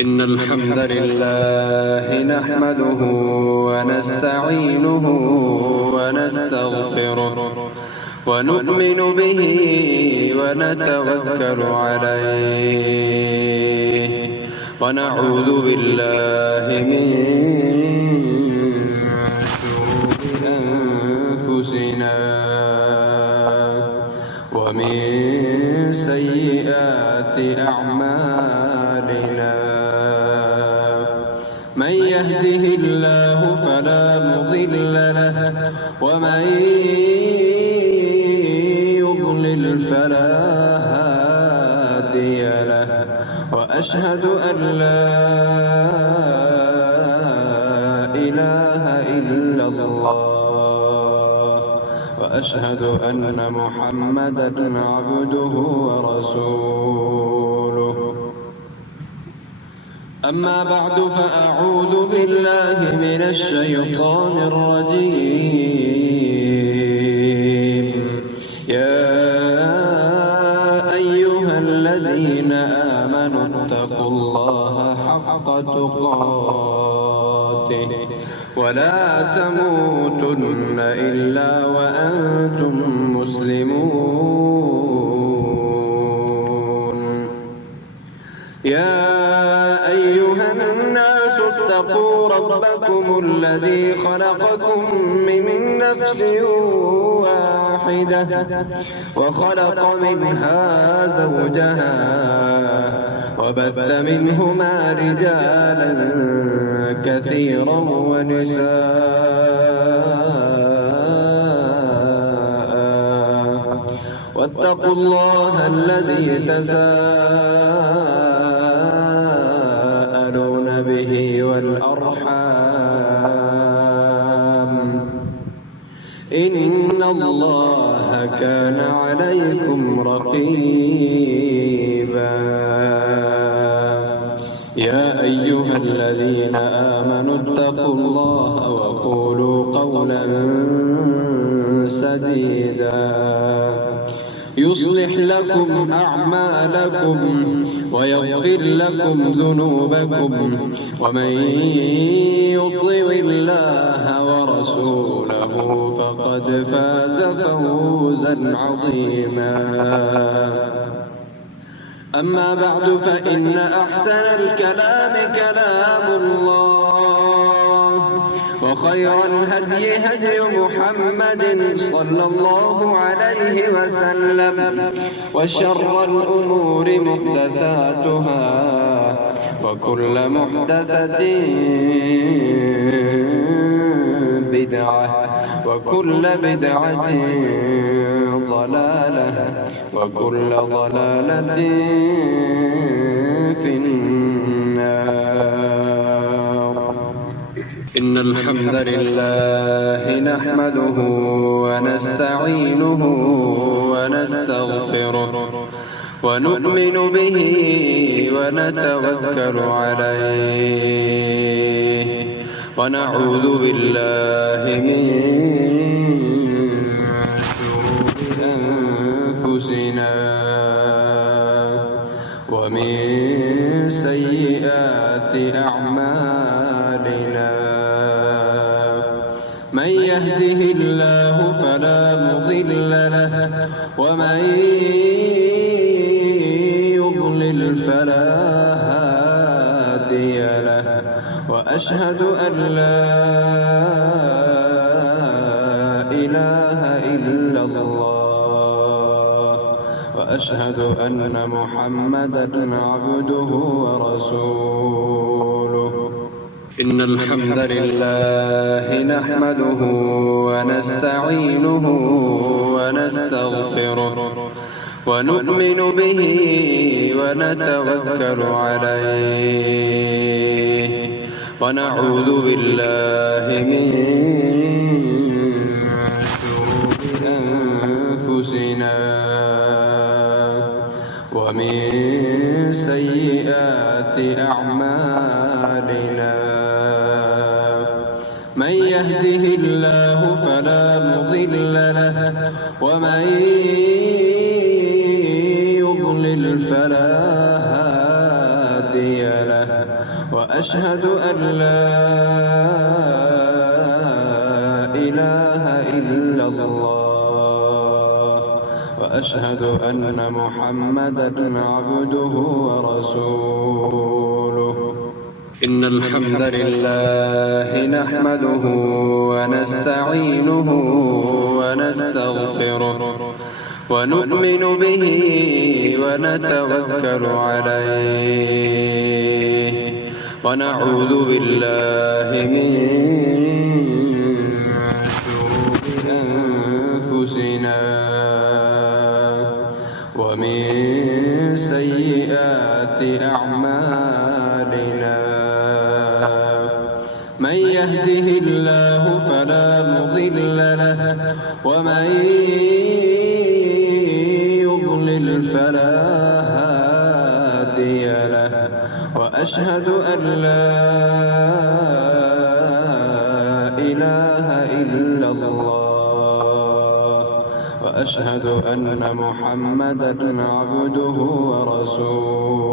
إن الحمد لله نحمده ونستعينه ونستغفره ونؤمن به ونتوكل عليه ونعوذ بالله من شرور أنفسنا ومن سيئات أعمالنا. من يهده الله فلا مضل له ومن يضلل فلا هادي له. وأشهد أن لا إله إلا الله وأشهد أن محمدًا عبده ورسوله. أما بعد فأعوذ بالله من الشيطان الرجيم. يا أيها الذين آمنوا اتقوا الله حق تقاته ولا تموتن إلا وأنتم مسلمون. يا أيها الناس اتقوا ربكم الذي خلقكم من نفس واحدة وخلق منها زوجها وبث منهما رجالا كثيرا ونساء. واتقوا الله الذي تساءلون به والأرحام إن الله كان عليكم رقيبا. يا أيها الذين آمنوا اتقوا الله وقولوا قولا سديدا يصلح لكم أعمالكم ويغفر لكم ذنوبكم ومن يطع الله ورسوله فقد فاز فوزا عظيما. أما بعد فإن أحسن الكلام كلام الله وخير الهدي هدي محمد صلى الله عليه وسلم وشر الأمور محدثاتها وكل محدثة بدعة وكل بدعة ضلالة وكل ضلالة في النار. إن الحمد لله نحمده ونستعينه ونستغفره ونؤمن به ونتوكل عليه ونعوذ بالله من شرور أنفسنا ومن سيئات أعمالنا. من يهده الله فلا مضل له ومن يضلل فلا هادي له. وأشهد أن لا إله إلا الله وأشهد أن محمدًا عبده ورسوله. إن الحمد لله نحمده ونستعينه ونستغفره ونؤمن به ونتوكل عليه ونعوذ بالله من شرور أنفسنا ومن سيئات أعمالنا. من يهده الله فلا مضل له ومن يضلل فلا هادي له. وأشهد أن لا إله إلا الله وأشهد أن محمدًا عبده ورسوله. إن الحمد لله نحمده ونستعينه ونستغفره ونؤمن به ونتوكل عليه ونعوذ بالله من شرور أنفسنا ومن سيئات أعمالنا. من يهده الله فلا مضل له ومن يضلل فلا هادي له. وأشهد أن لا إله إلا الله وأشهد أن محمدًا عبده ورسوله.